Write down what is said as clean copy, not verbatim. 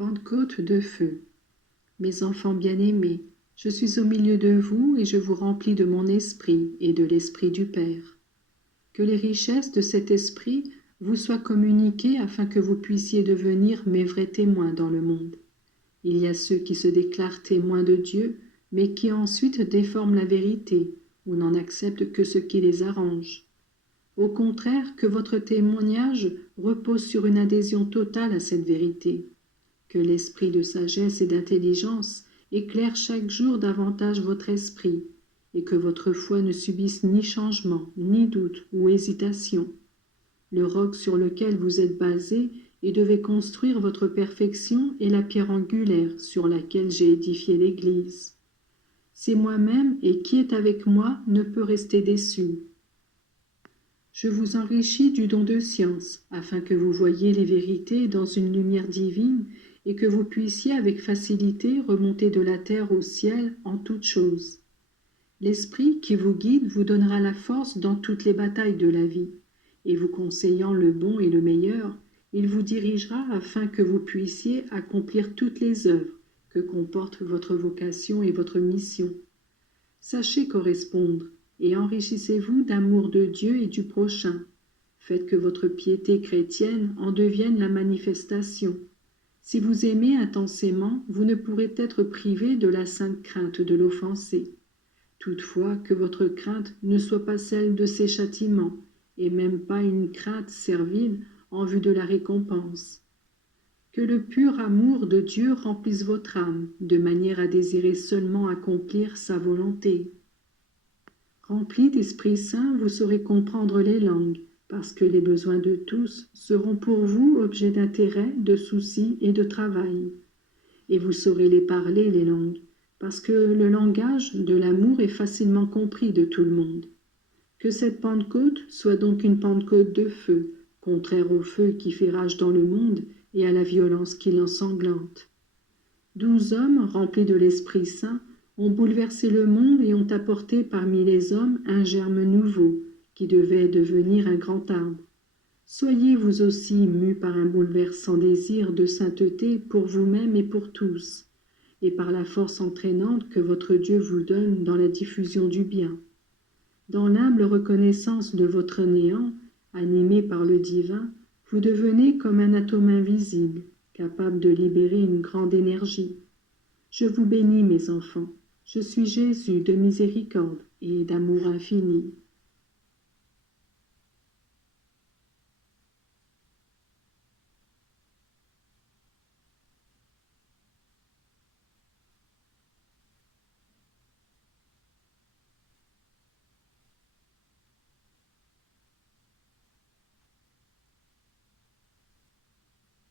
Pentecôte de feu. Mes enfants bien-aimés, je suis au milieu de vous et je vous remplis de mon esprit et de l'esprit du Père. Que les richesses de cet esprit vous soient communiquées afin que vous puissiez devenir mes vrais témoins dans le monde. Il y a ceux qui se déclarent témoins de Dieu, mais qui ensuite déforment la vérité ou n'en acceptent que ce qui les arrange. Au contraire, que votre témoignage repose sur une adhésion totale à cette vérité. Que l'esprit de sagesse et d'intelligence éclaire chaque jour davantage votre esprit, et que votre foi ne subisse ni changement, ni doute ou hésitation. Le roc sur lequel vous êtes basé et devez construire votre perfection est la pierre angulaire sur laquelle j'ai édifié l'Église. C'est moi-même, et qui est avec moi ne peut rester déçu. Je vous enrichis du don de science, afin que vous voyiez les vérités dans une lumière divine et que vous puissiez avec facilité remonter de la terre au ciel en toutes choses. L'Esprit qui vous guide vous donnera la force dans toutes les batailles de la vie, et vous conseillant le bon et le meilleur, il vous dirigera afin que vous puissiez accomplir toutes les œuvres que comportent votre vocation et votre mission. Sachez correspondre, et enrichissez-vous d'amour de Dieu et du prochain. Faites que votre piété chrétienne en devienne la manifestation. Si vous aimez intensément, vous ne pourrez être privé de la sainte crainte de l'offensé. Toutefois, que votre crainte ne soit pas celle de ses châtiments, et même pas une crainte servile en vue de la récompense. Que le pur amour de Dieu remplisse votre âme, de manière à désirer seulement accomplir sa volonté. Remplis d'Esprit Saint, vous saurez comprendre les langues, parce que les besoins de tous seront pour vous objet d'intérêt, de souci et de travail. Et vous saurez les parler, les langues, parce que le langage de l'amour est facilement compris de tout le monde. Que cette Pentecôte soit donc une Pentecôte de feu, contraire au feu qui fait rage dans le monde et à la violence qui l'ensanglante. 12 hommes, remplis de l'Esprit Saint, ont bouleversé le monde et ont apporté parmi les hommes un germe nouveau, qui devait devenir un grand arbre. Soyez vous aussi mus par un bouleversant désir de sainteté pour vous-même et pour tous, et par la force entraînante que votre Dieu vous donne dans la diffusion du bien. Dans l'humble reconnaissance de votre néant, animé par le divin, vous devenez comme un atome invisible, capable de libérer une grande énergie. Je vous bénis, mes enfants. Je suis Jésus de miséricorde et d'amour infini.